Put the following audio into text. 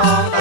ทอง